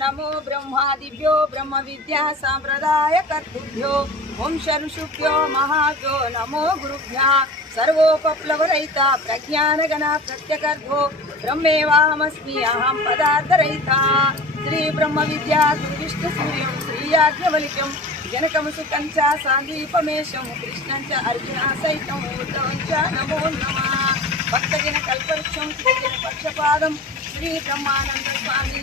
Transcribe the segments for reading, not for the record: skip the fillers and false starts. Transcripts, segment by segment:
नमो ब्रह्मादिभ्यो ब्रह्म विद्या सांप्रदाय कर्तृभ्यो वंश ऋषुभ्यो महाभ्यो नमो गुरुभ्यः सर्वोपप्लवरहिता प्रज्ञानगणा प्रत्यगर्भो ब्रह्मेवाहमस्मि अहं पदार्थरहिता श्री ब्रह्म विद्या गुरुविष्णु सूर्यं श्रीयाज्ञवल्क्यं जनकं सुतं च सान्दीपमेशं कृष्णं च अर्जुना सहितं उद्धवं च नमो नमः भक्तजन कल्पवृक्षं श्रीजन पक्षपादं श्री ब्रह्मानंद स्वामी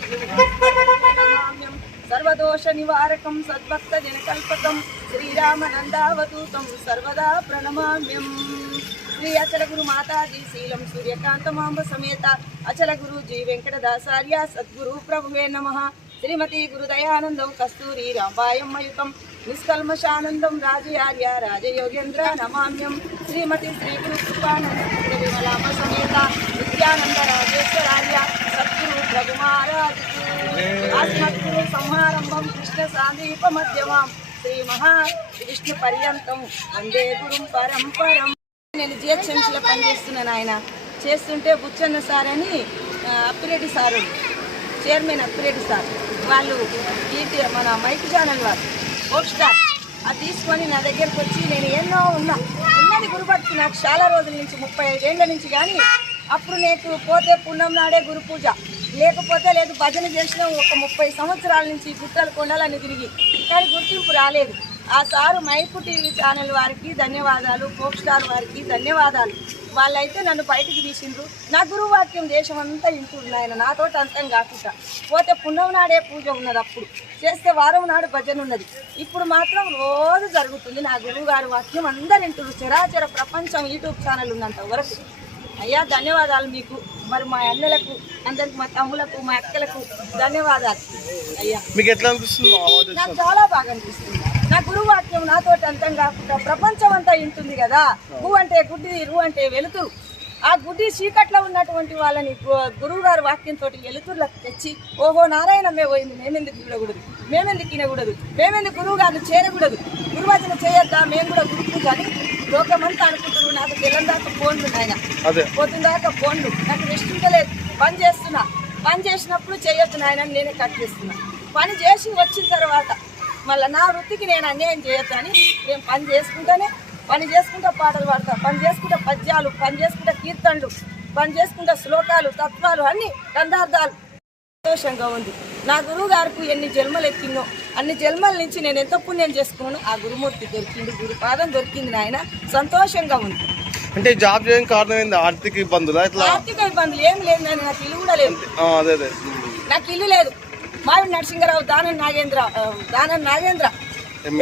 नमाम्यं सर्वदोष निवारकं सद्भक्तजन कल्पकं श्रीरामनन्दावधूतं सर्वदा प्रणमाम्यं श्री अचल गुरु माताजी शीलम सूर्यकांत मांब समेत अचल गुरु जी वेंकटदासार्य सद्गुरु प्रभुवे नमः श्रीमती गुरुदयानंदं कस्तूरी रामबायम्मयुतं निष्कल्मषानंदं राजयार्य राजयोगेन्द्र नमाम्यं श्रीमती श्री गुरु कृपानंद विमलांब समेत नित्यानंद राजेश्वरार्य सद्गुरु प्रभु महाराज अस्मद्गुरु संहारंभं कृष्ण सांदीप मध्यमां श्री महा विष्णु पर्यंतं वंदे गुरुं परंपरं నేను జిహెచ్ఎంసీలో పనిచేస్తున్నాను. ఆయన చేస్తుంటే బుచ్చన్న సార్ అని Appireddy sir chairman Appireddy sir వాళ్ళు ఈటీ మన మైక్ ఛానల్ వారు హోప్ స్టార్ అది తీసుకొని నా దగ్గరకు వచ్చి నేను ఎన్నో ఉన్నది గురుభక్తి నాకు చాలా రోజుల నుంచి 35 ఏళ్ల నుంచి. కానీ అప్పుడు నేను పోతే పుణ్యం నాడే గురు పూజ లేకపోతే లేదు భజన చేసిన ఒక 30 సంవత్సరాల నుంచి గుట్టలు కొండలని తిరిగి కానీ గుర్తింపు రాలేదు. ఆ సారు మైకు టీవీ ఛానల్ వారికి ధన్యవాదాలు, ఫోక్ స్టార్ వారికి ధన్యవాదాలు. వాళ్ళైతే నన్ను బయటికి తీసిండ్రు. నా గురువు వాక్యం దేశం అంతా ఇంటుంది. ఆయన నాతో అంతం కాకుండా పోతే పుణ్యం నాడే పూజ ఉన్నది, అప్పుడు చేస్తే వారం నాడు భజన ఉన్నది. ఇప్పుడు మాత్రం రోజు జరుగుతుంది. నా గురువు గారి వాక్యం అందరు ఇంటున్నారు. చరాచర ప్రపంచం యూట్యూబ్ ఛానల్ ఉన్నంత వరకు. అయ్యా ధన్యవాదాలు మీకు, మరి మా అన్నలకు అందరికి, మా తమ్ములకు, మా అక్కలకు ధన్యవాదాలు. అయ్యా మీకు ఎట్లా అనిపిస్తుంది? నాకు చాలా బాగా అనిపిస్తుంది. నా గురువు వాక్యం నాతో అంతం కాకుండా ప్రపంచం అంతా ఇంటుంది కదా. గు అంటే గుడ్డి, రు అంటే వెలుతురు. ఆ గుడ్డి చీకట్లో ఉన్నటువంటి వాళ్ళని గురువు గారి వాక్యంతో వెలుతురులకు తెచ్చి ఓహో నారాయణమే పోయింది, మేమెందుకు చూడకూడదు, మేమెందుకు తినకూడదు, మేమెందుకు గురువు గారిని చేరకూడదు, గురువచన చేయొద్దా, మేము కూడా గురు పూజ అని లోకమంతా అనుకుంటున్నారు. నాకు తెలంగాణ ఫోన్లు ఆయన పొద్దుదాకా ఫోన్లు, నాకు రెస్ట్ ఉండలేదు. పని చేస్తున్నా, పని చేసినప్పుడు చేయొద్దు నాయన నేనే కట్ చేస్తున్నా. పని చేసి వచ్చిన తర్వాత మళ్ళీ నా వృత్తికి నేను అన్యాయం చేయొద్దు అని నేను పని చేసుకుంటా పాటలు పాడతా, పని చేసుకుంటా పద్యాలు, పని చేసుకుంటా కీర్తనలు, పని చేసుకుంటా శ్లోకాలు, తత్వాలు, అన్ని గంధార్థాలు. సంతోషంగా ఉంది. నా గురువు గారికి ఎన్ని జన్మలు ఎక్కినో అన్ని జన్మల నుంచి నేను ఎంతో పుణ్యం చేసుకున్నాను. ఆ గురుమూర్తి దొరికింది, గురుపాదం దొరికింది నాయన. సంతోషంగా ఉంది. అంటే జాబ్ చేయడానికి కారణం ఏంది? ఆర్థిక ఇబ్బందులు? ఆర్థిక ఇబ్బందులు ఏం లేదు నాయన. నాకు ఇల్లు కూడా లేదు. నాకు ఇల్లు లేదు. మావి నరసింహరావు దానం నాగేంద్ర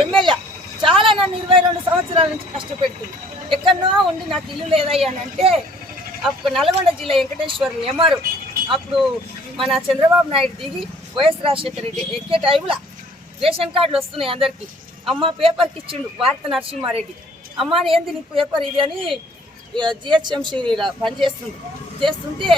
ఎమ్మెల్యే చాలా నన్ను 22 సంవత్సరాల నుంచి కష్టపెడుతుంది. ఎక్కడనో ఉండి నాకు ఇల్లు లేదయ్యా అని అంటే అప్పుడు నల్గొండ జిల్లా వెంకటేశ్వరం ఎంఆర్ అప్పుడు మన చంద్రబాబు నాయుడు దిగి వైఎస్ రాజశేఖర రెడ్డి ఎక్కే టైంలో రేషన్ కార్డులు వస్తున్నాయి అందరికీ. అమ్మ పేపర్కి ఇచ్చిండు వార్త నరసింహారెడ్డి. అమ్మ ఏంది నీ పేపర్ ఇది అని జిహెచ్ఎంసీలో చేస్తుంటే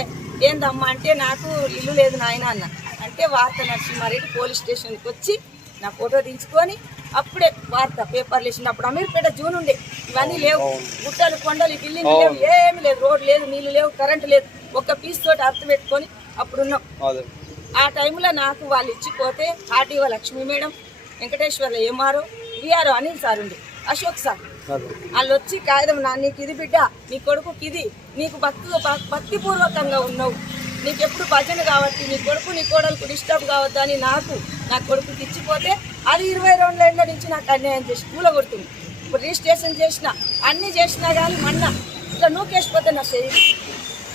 ఏందమ్మా అంటే నాకు ఇల్లు లేదు నాయన అన్న. అంటే వార్త నరసింహారెడ్డి పోలీస్ స్టేషన్కి వచ్చి నా ఫోటో దించుకొని అప్పుడే వార్త పేపర్లు వేసింది. అప్పుడు అమీర్పేట జూన్ ఉండే, ఇవన్నీ లేవు. గుట్టలు కొండలు బిల్డింగ్ లేవు, ఏమి లేదు, రోడ్డు లేదు, నీళ్ళు లేవు, కరెంటు లేదు. ఒక్క పీస్ తోటి అర్థం పెట్టుకొని అప్పుడున్నాం. ఆ టైంలో నాకు వాళ్ళు ఇచ్చిపోతే RTO Lakshmi madam, వెంకటేశ్వర్లో MRO, VRO Anil sir ఉండే, అశోక్ సార్ వాళ్ళు వచ్చి కాగితం నీకు ఇది బిడ్డ, నీ కొడుకుకి ఇది, నీకు భక్తిపూర్వకంగా ఉన్నావు, నీకు ఎప్పుడు భజన కాబట్టి నీ కొడుకు నీ కోడలకు డిస్టర్బ్ కావద్దు అని నాకు నా కొడుకుకి ఇచ్చిపోతే అది 22 ఏళ్ళ నుంచి నాకు అన్యాయం చేసి కూలగొడుతుంది. ఇప్పుడు రిజిస్ట్రేషన్ చేసిన అన్ని చేసినా కానీ మొన్న ఇట్లా నూకేసిపోతే నా శరీరం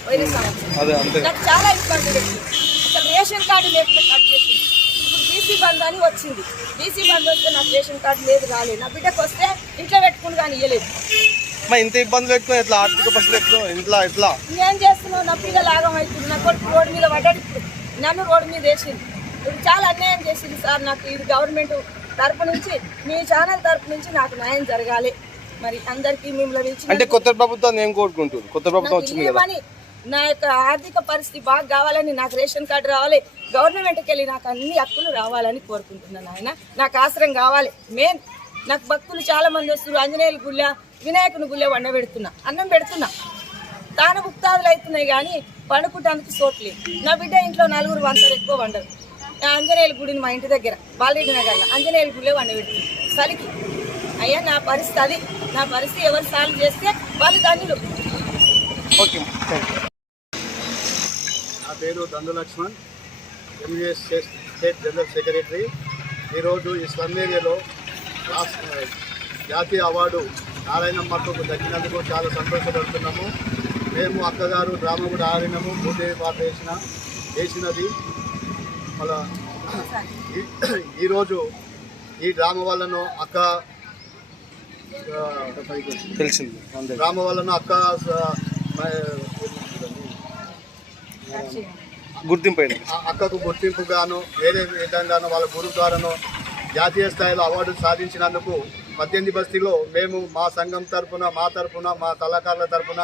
వైద్య సంవత్సరం నాకు చాలా ఇబ్బంది పెట్టింది. అసలు రేషన్ కార్డు లేకపోతే కట్ చేసింది. ఇప్పుడు బీసీ బంద్ అని వచ్చింది. బీసీ బంద్ వస్తే నాకు రేషన్ కార్డు లేదు, రాలేదు. నా బిడ్డకు వస్తే ఇంట్లో పెట్టుకుని కానీ ఇవ్వలేదు. ఇంత ఇబ్బంది పెట్టుకుని ఎట్లా ఆర్థిక పరిస్థితి ఎట్లా ఏం చేస్తున్నావు? నా పిల్ల లాగం అవుతుంది. నా కొడుకు రోడ్డు మీద పడ్డాడు, నన్ను రోడ్డు మీద వేసింది. ఇప్పుడు చాలా అన్యాయం చేసింది సార్ నాకు. ఇది గవర్నమెంట్ తరపు నుంచి, మీ ఛానల్ తరపు నుంచి నాకు న్యాయం జరగాలి. మరి అందరికీ మిమ్మల్ని అంటే కొత్త ప్రభుత్వాన్ని ఏం కోరుకుంటుంది? కొత్త ప్రభుత్వం వచ్చింది కదా, నా యొక్క ఆర్థిక పరిస్థితి బాగా కావాలని, నాకు రేషన్ కార్డు రావాలి, గవర్నమెంట్కి వెళ్ళి నాకు అన్ని హక్కులు రావాలని కోరుకుంటున్నాను. ఆయన నాకు ఆశ్రయం కావాలి. మెయిన్ నాకు భక్తులు చాలా మంది వస్తున్నారు. ఆంజనేయుల గుళ్ళ, వినాయకుని గుళ్ళే వండ పెడుతున్నా, అన్నం పెడుతున్నా, తాను భుక్తాదులు అవుతున్నాయి కానీ పండుకుంటానికి చోట్లేదు. నా బిడ్డ ఇంట్లో 4 వంటలు ఎక్కువ వండరు. ఆంజనేయుల గుడిని మా ఇంటి దగ్గర బాలరెడ్డి నగర్లో ఆంజనేయుల గుడిలో వండబెడుతుంది చలికి. అయ్యా నా పరిస్థితి అది. నా పరిస్థితి ఎవరు సాల్వ్ చేస్తే వాళ్ళు ధన్యులు. ఓకే. నా పేరు Dandu Laxman, MGS state general secretary. ఈరోజు ఈ స్లమ్ ఏరియాలో జాతీయ అవార్డు నారాయణమ్మకు దక్కినందుకు చాలా సంతోషపడుతున్నాము. మేము అక్కగారు డ్రామా కూడా ఆడినాము, భూదేవి పాట వేసినది. మళ్ళా ఈరోజు ఈ డ్రామా వల్లను అక్క తెలిసింది డ్రామా వల్లను అక్క గుర్తింపైంది. అక్కకు గుర్తింపుగాను వేరే విధంగాను వాళ్ళ గురువు ద్వారాను జాతీయ స్థాయిలో అవార్డు సాధించినందుకు 18 బస్తీలో మేము మా సంఘం తరఫున మా కళాకారుల తరఫున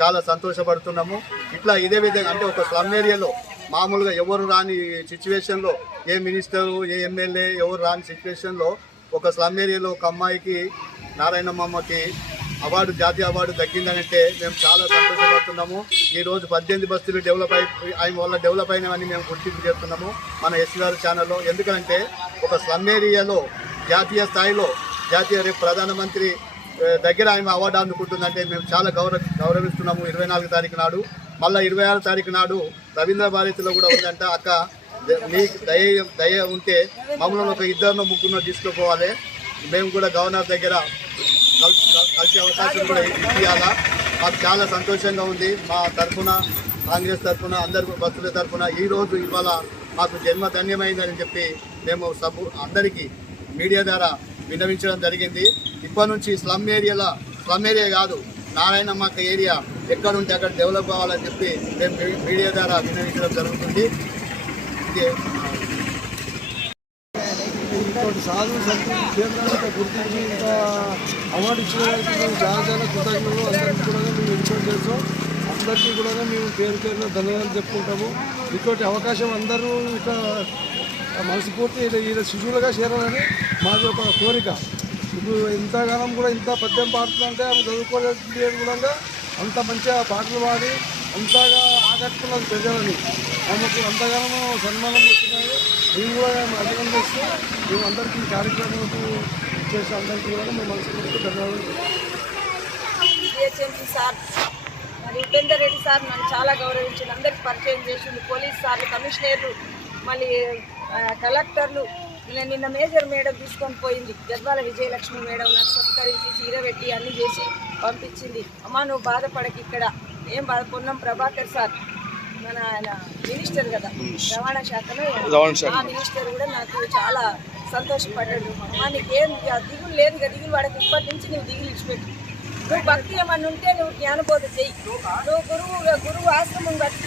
చాలా సంతోషపడుతున్నాము. ఇట్లా ఇదే విధంగా అంటే ఒక స్లమ్ ఏరియాలో మామూలుగా ఎవరు రాని సిచ్యువేషన్లో ఏ మినిస్టరు ఏ ఎమ్మెల్యే ఎవరు రాని సిచ్యువేషన్లో ఒక స్లమ్ ఏరియాలో ఒక అమ్మాయికి నారాయణమ్మకి జాతీయ అవార్డు దక్కిందనంటే మేము చాలా సంతోషపడుతున్నాము. ఈరోజు 18 బస్తీలు ఆయన వల్ల డెవలప్ అయినామని మేము గుర్తింపు చేస్తున్నాము మన ఎస్సీ ఛానల్లో. ఎందుకంటే ఒక స్లమ్ ఏరియాలో జాతీయ స్థాయిలో రేపు ప్రధానమంత్రి దగ్గర ఆయన అవార్డు అందుకుంటుందంటే మేము చాలా గౌరవిస్తున్నాము. 24 తారీఖు నాడు, మళ్ళీ 26 తారీఖు నాడు రవీంద్ర భారతిలో కూడా ఉందంట. అక్క మీకు దయ ఉంటే మమ్మల్ని ఒక 2-3 తీసుకుపోవాలి. మేము కూడా గవర్నర్ దగ్గర కలిసే అవకాశం కూడా ఇవ్వాలా. మాకు చాలా సంతోషంగా ఉంది. మా తరఫున కాంగ్రెస్ తరఫున అందరి భక్తుల తరఫున ఇవాళ మాకు జన్మ ధన్యమైందని చెప్పి మేము అందరికీ మీడియా ద్వారా విన్నవించడం జరిగింది. ఇప్పటి నుంచి స్లమ్ ఏరియా కాదు, నారాయణమ్మ ఏరియా ఎక్కడుంటే అక్కడ డెవలప్ కావాలని చెప్పి మేము మీడియా ద్వారా విన్నవించడం జరుగుతుంది. సాధు సంతృప్తి కేంద్రానికి గుర్తించి ఇంకా అవార్డు ఇచ్చినందుకు మేము చాలా కృతజ్ఞతలు. అందరికీ కూడా మేము ఎన్కరేజ్ చేస్తాం. అందరికీ కూడా మేము పేరున ధన్యవాదాలు చెప్పుకుంటాము. ఇటువంటి అవకాశం అందరూ ఇక మనస్ఫూర్తి ఇలా శిశువులుగా చేరాలని మాది ఒక కోరిక. ఇప్పుడు ఇంతగానం కూడా ఇంత పద్యం పాడుతుందంటే ఆమె చదువుకోలేదు కూడా అంత మంచిగా పాటలు పాడి అంతగా ఆకట్టుకున్నది ప్రజలని. ఆమెకు అంతగానో సన్మానం వచ్చినాయి. మేము కూడా అభినందిస్తూ మేము అందరికీ కార్యక్రమాలకు చేసే అందరికీ కూడా మేము మనస్ఫూర్తిగా ధన్యవాదాలు. జిహెచ్ఎంసీ సార్ మరి ఉపేందర్ రెడ్డి సార్ నన్ను చాలా గౌరవించింది. అందరికి పరిచయం చేసింది. పోలీస్ సార్లు, కమిషనర్లు, మళ్ళీ కలెక్టర్లు. నిన్న మేజర్ మేడం తీసుకొని పోయింది. గద్వాల విజయలక్ష్మి మేడం నాకు సత్కరించి చీర పెట్టి అన్నీ చేసి పంపించింది. అమ్మ నువ్వు బాధపడకి, ఇక్కడ ఏం బాధ. పొన్నం ప్రభాకర్ సార్ మన ఆయన మినిస్టర్ కదా రవాణా శాఖలో, ఆ మినిస్టర్ కూడా నాకు చాలా సంతోషపడ్డాడు. అమ్మ నీకేం దిగులు లేదు కదా, దిగులు వాడకి ఇప్పటి నుంచి నువ్వు దిగులు ఇచ్చిపెట్టు. నువ్వు భక్తి ఏమన్నా ఉంటే నువ్వు జ్ఞానబోధ చెయ్యి. నువ్వు గురువు ఆశ్రమం బట్టి